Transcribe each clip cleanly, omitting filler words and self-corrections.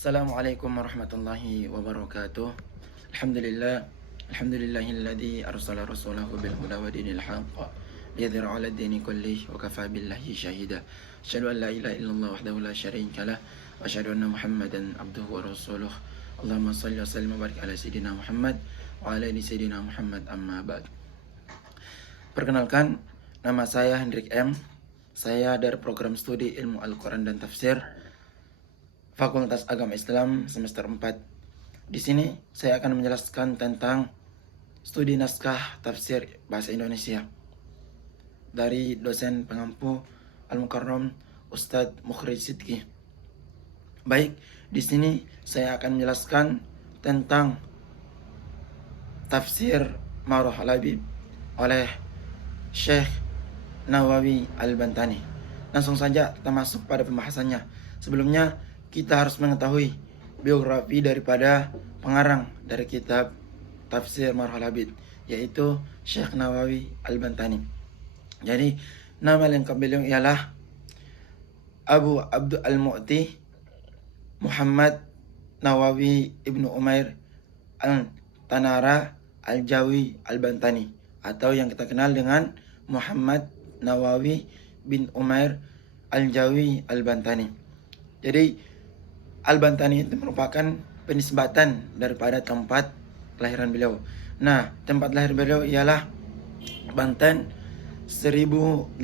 Assalamualaikum warahmatullahi wabarakatuh. Alhamdulillah. Alhamdulillahilladzi arsala rasulahu bil huda wa dinil haqq liyudhhira 'ala ad-dini kullih wa kafa billahi shahida. Asyhadu an la ilaha illallah wahdahu la syarika lah wa asyhadu anna Muhammadan abduhu wa rasuluh. Allahumma shalli wa sallim wa barik ala sayidina Muhammad wa ala ali sayidina Muhammad amma ba'd. Perkenalkan, nama saya Hendrik M. Saya dari program studi Ilmu Al-Quran dan Tafsir Fakultas Agama Islam semester 4. Di sini saya akan menjelaskan tentang studi naskah tafsir bahasa Indonesia dari dosen pengampu Al-Mukarram Ustadz Mukhrij Sidki. Baik, di sini saya akan menjelaskan tentang tafsir Marah Labib oleh Syekh Nawawi Al-Bantani. Langsung saja kita masuk pada pembahasannya. Sebelumnya kita harus mengetahui biografi daripada pengarang dari kitab Tafsir Marah Labib, yaitu Syekh Nawawi Al-Bantani. Jadi nama lengkap beliau ialah Abu Abdul Al-Mu'ti Muhammad Nawawi Ibnu Umair Al-Tanara Al-Jawi Al-Bantani, atau yang kita kenal dengan Muhammad Nawawi bin Umair Al-Jawi Al-Bantani. Jadi Al-Bantani itu merupakan penisbatan daripada tempat kelahiran beliau. Nah, tempat lahir beliau ialah Banten 1813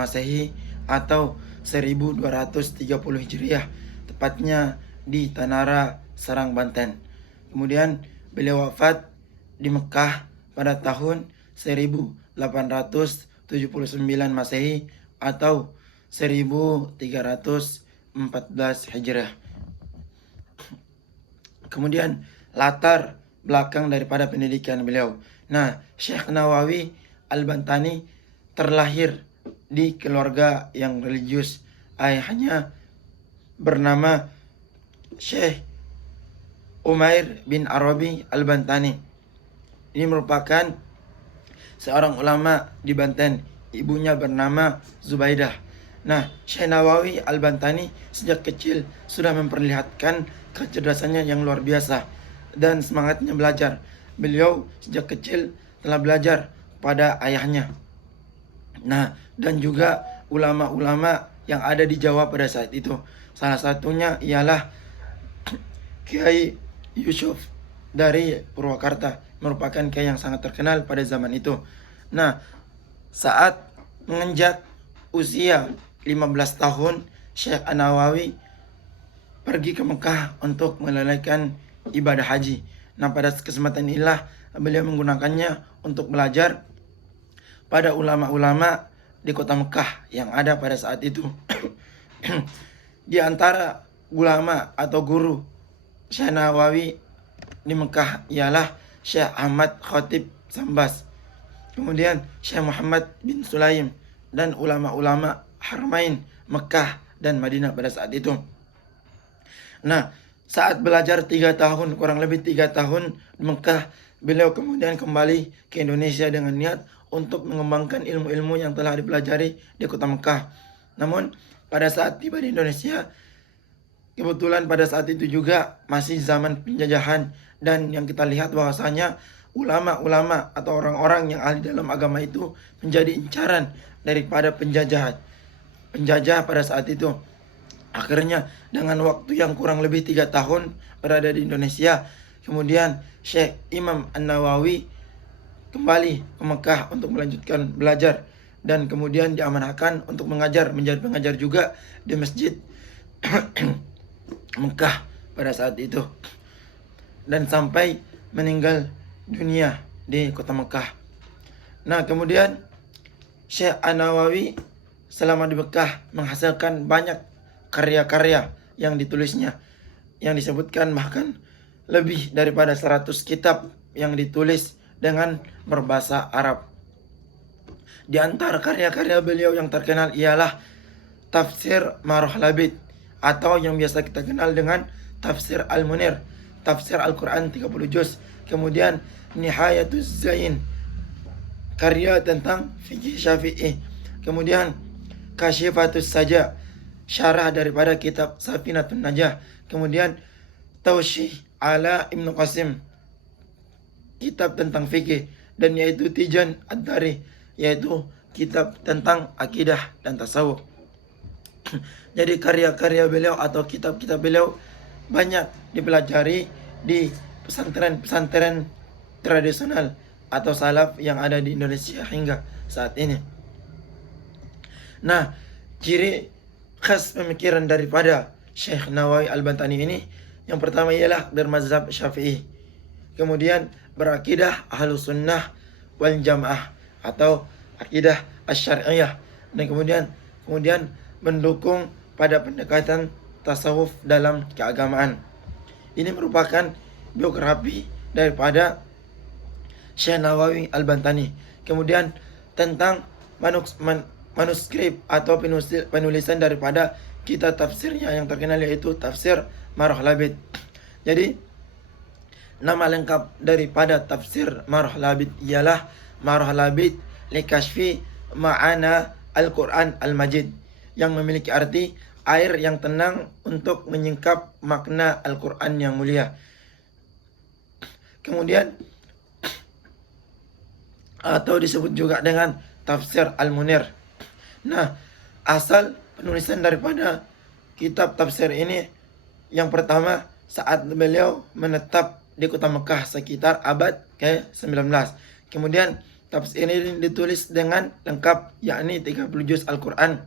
Masehi atau 1230 Hijriah, tepatnya di Tanara, Serang, Banten. Kemudian beliau wafat di Mekah pada tahun 1879 Masehi atau 1314 Hijriah. Kemudian latar belakang daripada pendidikan beliau. Nah, Syekh Nawawi Al-Bantani terlahir di keluarga yang religius. Ayahnya bernama Syekh Umair bin Arabi Al-Bantani. Ini merupakan seorang ulama di Banten. Ibunya bernama Zubaidah. Nah, Syekh Nawawi Al-Bantani sejak kecil sudah memperlihatkan kecerdasannya yang luar biasa dan semangatnya belajar. Beliau sejak kecil telah belajar pada ayahnya. Nah, dan juga ulama-ulama yang ada di Jawa pada saat itu. Salah satunya ialah Kiai Yusuf dari Purwakarta, merupakan kiai yang sangat terkenal pada zaman itu. Nah, saat menginjak usia 15 tahun, Syekh Nawawi pergi ke Mekah untuk menunaikan ibadah haji. Nah, pada kesempatan inilah beliau menggunakannya untuk belajar pada ulama-ulama di kota Mekah yang ada pada saat itu. Di antara ulama atau guru Syekh Nawawi di Mekah ialah Syekh Ahmad Khatib Sambas, kemudian Syekh Muhammad bin Sulaim, dan ulama-ulama Harmain Mekah dan Madinah pada saat itu. Nah, saat belajar 3 tahun, kurang lebih 3 tahun di Mekah, beliau kemudian kembali ke Indonesia dengan niat untuk mengembangkan ilmu-ilmu yang telah dipelajari di kota Mekah. Namun pada saat tiba di Indonesia, kebetulan pada saat itu juga masih zaman penjajahan, dan yang kita lihat bahwasanya ulama-ulama atau orang-orang yang ahli dalam agama itu menjadi incaran daripada penjajah pada saat itu. Akhirnya dengan waktu yang kurang lebih 3 tahun berada di Indonesia, kemudian Syekh Imam An-Nawawi kembali ke Mekah untuk melanjutkan belajar, dan kemudian diamanahkan untuk mengajar, menjadi pengajar juga di masjid Mekah pada saat itu, dan sampai meninggal dunia di kota Mekah. Nah, kemudian Syekh An-Nawawi selama di Mekah menghasilkan banyak karya-karya yang ditulisnya, yang disebutkan bahkan lebih daripada 100 kitab yang ditulis dengan berbahasa Arab. Di antara karya-karya beliau yang terkenal ialah Tafsir Marah Labib, atau yang biasa kita kenal dengan Tafsir Al-Munir, Tafsir Al-Quran 30 juz. Kemudian Nihayatuz Zain, karya tentang fikih Syafi'i. Kemudian Kasyifatus Saja, syarah daripada kitab Safinatun Najah. Kemudian Tausyih ala Ibnu Qasim, kitab tentang fikih, dan yaitu Tijan Ad-Dari, yaitu kitab tentang akidah dan tasawuf. Jadi karya-karya beliau atau kitab-kitab beliau banyak dipelajari di pesantren-pesantren tradisional atau salaf yang ada di Indonesia hingga saat ini. Nah, ciri khas pemikiran daripada Syekh Nawawi Al-Bantani ini, yang pertama ialah bermazhab Syafi'i. Kemudian berakidah Ahlus Sunnah wal Jamaah atau akidah Asy-Syari'iyah. Dan kemudian mendukung pada pendekatan tasawuf dalam keagamaan. Ini merupakan biografi daripada Syekh Nawawi Al-Bantani. Kemudian tentang manuskrip atau penulisan daripada kitab tafsirnya yang terkenal, yaitu tafsir Marah Labid. Jadi nama lengkap daripada tafsir Marah Labid ialah Marah Labid Likashfi Ma'ana Al-Quran Al-Majid, yang memiliki arti air yang tenang untuk menyingkap makna Al-Quran yang mulia. Kemudian atau disebut juga dengan tafsir Al-Munir. Nah, asal penulisan daripada kitab tafsir ini, yang pertama saat beliau menetap di kota Mekah sekitar abad ke-19. Kemudian tafsir ini ditulis dengan lengkap, yakni 30 juz Al-Quran.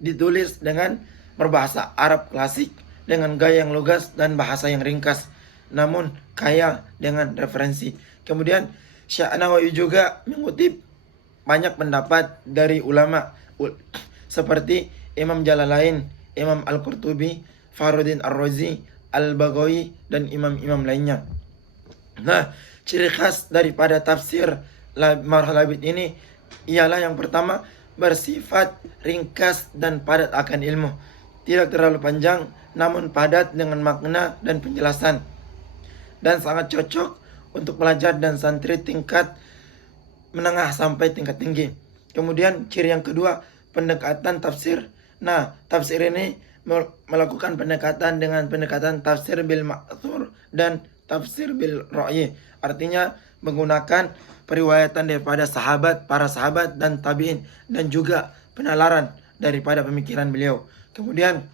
Ditulis dengan berbahasa Arab klasik dengan gaya yang lugas dan bahasa yang ringkas, namun kaya dengan referensi. Kemudian Syekh Nawawi juga mengutip banyak pendapat dari ulama seperti Imam Jalalain, Imam Al-Qurtubi, Fakhruddin Ar-Razi, Al-Baghawi, dan imam-imam lainnya. Nah, ciri khas daripada tafsir Marah Labid ini ialah yang pertama, bersifat ringkas dan padat akan ilmu. Tidak terlalu panjang, namun padat dengan makna dan penjelasan, dan sangat cocok untuk pelajar dan santri tingkat menengah sampai tingkat tinggi. Kemudian ciri yang kedua, pendekatan tafsir. Nah, tafsir ini melakukan pendekatan dengan pendekatan tafsir bil ma'thur dan tafsir bil ra'yi. Artinya menggunakan periwayatan daripada sahabat, para sahabat dan tabi'in, dan juga penalaran daripada pemikiran beliau. Kemudian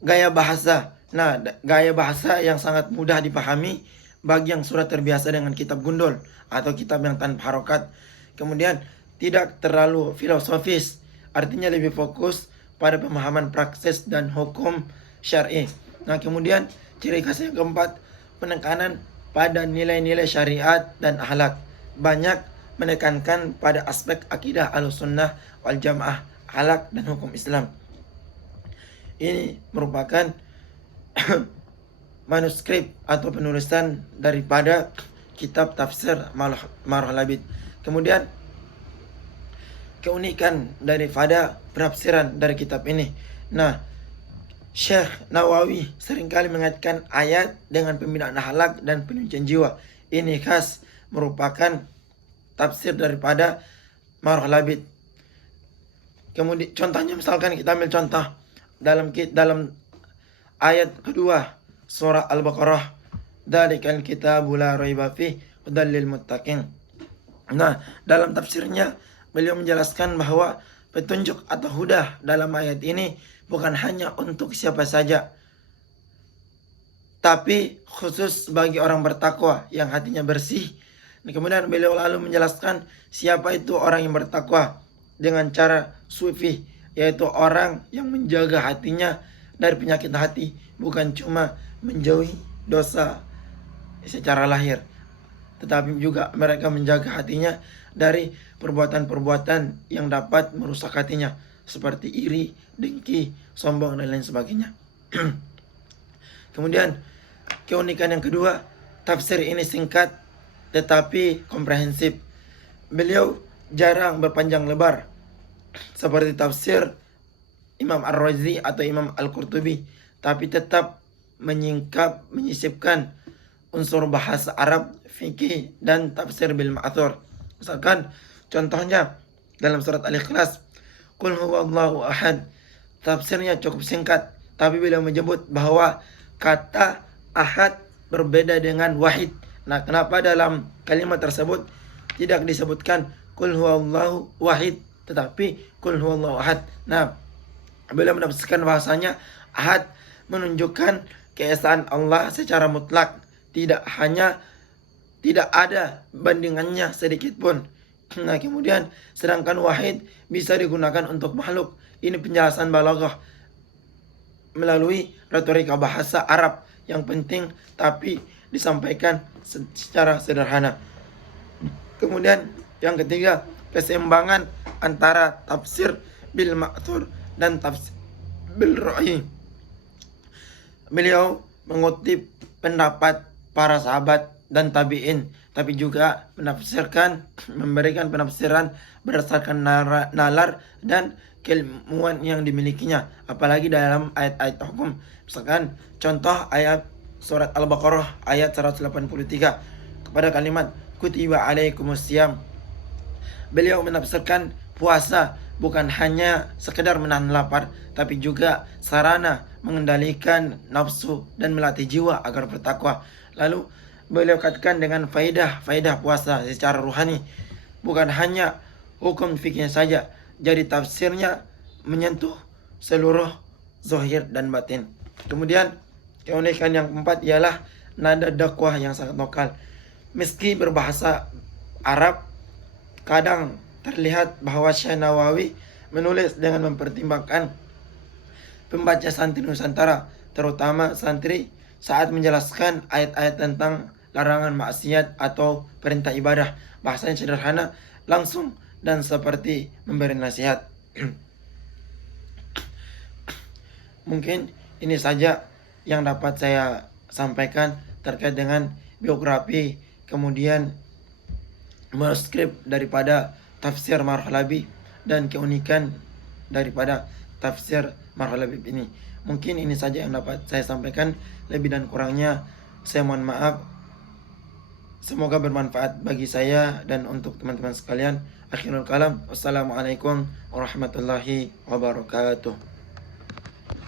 gaya bahasa. Nah, gaya bahasa yang sangat mudah dipahami bagi yang sudah terbiasa dengan kitab gundul atau kitab yang tanpa harokat. Kemudian tidak terlalu filosofis, artinya lebih fokus pada pemahaman praksis dan hukum syar'i. Nah, kemudian ciri khas yang keempat, penekanan pada nilai-nilai syariat dan akhlak. Banyak menekankan pada aspek akidah Ahlussunnah wal Jamaah, akhlak dan hukum Islam. Ini merupakan manuskrip atau penulisan daripada kitab tafsir Marah Labid. Kemudian keunikan daripada penafsiran dari kitab ini. Nah, Syekh Nawawi seringkali mengaitkan ayat dengan pembinaan akhlak dan penyucian jiwa. Ini khas merupakan tafsir daripada Marah Labid. Kemudian contohnya, misalkan kita ambil contoh dalam ayat kedua surah Al-Baqarah, "Dzalikal kitabu la raiba fihi hudal lil muttaqin." Nah, dalam tafsirnya beliau menjelaskan bahwa petunjuk atau hudah dalam ayat ini bukan hanya untuk siapa saja, tapi khusus bagi orang bertakwa yang hatinya bersih. Dan kemudian beliau lalu menjelaskan siapa itu orang yang bertakwa dengan cara sufi, yaitu orang yang menjaga hatinya dari penyakit hati, bukan cuma menjauhi dosa secara lahir, tetapi juga mereka menjaga hatinya dari perbuatan-perbuatan yang dapat merusak hatinya, seperti iri, dengki, sombong, dan lain sebagainya. Kemudian keunikan yang kedua, tafsir ini singkat tetapi komprehensif. Beliau jarang berpanjang lebar seperti tafsir Imam Ar-Razi atau Imam Al-Qurtubi, tapi tetap menyisipkan unsur bahasa Arab, fikih, dan tafsir bil ma'thur. Misalkan contohnya dalam surat Al-Ikhlas, qul huwallahu ahad. Tafsirnya cukup singkat, tapi beliau menyebut bahwa kata ahad berbeda dengan wahid. Nah, kenapa dalam kalimat tersebut tidak disebutkan qul huwallahu wahid, tetapi qul huwallahu ahad? Nah, beliau menafsirkan bahasanya ahad menunjukkan keesaan Allah secara mutlak, tidak ada bandingannya sedikit pun. Nah, kemudian sedangkan wahid bisa digunakan untuk makhluk. Ini penjelasan balaghah melalui retorika bahasa Arab yang penting tapi disampaikan secara sederhana. Kemudian yang ketiga, keseimbangan antara tafsir bil ma'thur dan tafsir bil ra'yi. Beliau mengutip pendapat para sahabat dan tabi'in, tapi juga memberikan penafsiran berdasarkan nalar dan keilmuan yang dimilikinya, apalagi dalam ayat-ayat hukum. Misalkan contoh ayat surat Al-Baqarah ayat 183 kepada kalimat kutiba alaikumusiyam. Beliau menafsirkan puasa bukan hanya sekedar menahan lapar, tapi juga sarana mengendalikan nafsu dan melatih jiwa agar bertakwa. Lalu beliau katakan dengan faidah puasa secara ruhani, bukan hanya hukum fikihnya saja. Jadi tafsirnya menyentuh seluruh zahir dan batin. Kemudian keunikan yang keempat ialah nada dakwah yang sangat lokal. Meski berbahasa Arab, kadang terlihat bahwa Syekh Nawawi menulis dengan mempertimbangkan pembaca santri Nusantara, terutama santri, saat menjelaskan ayat-ayat tentang larangan maksiat atau perintah ibadah. Bahasanya sederhana, langsung, dan seperti memberi nasihat. Mungkin ini saja yang dapat saya sampaikan terkait dengan biografi, kemudian manuskrip daripada tafsir Marhalabi dan keunikan daripada tafsir Marhalabi ini. Mungkin ini saja yang dapat saya sampaikan. Lebih dan kurangnya saya mohon maaf. Semoga bermanfaat bagi saya dan untuk teman-teman sekalian. Akhirul kalam, wassalamualaikum warahmatullahi wabarakatuh.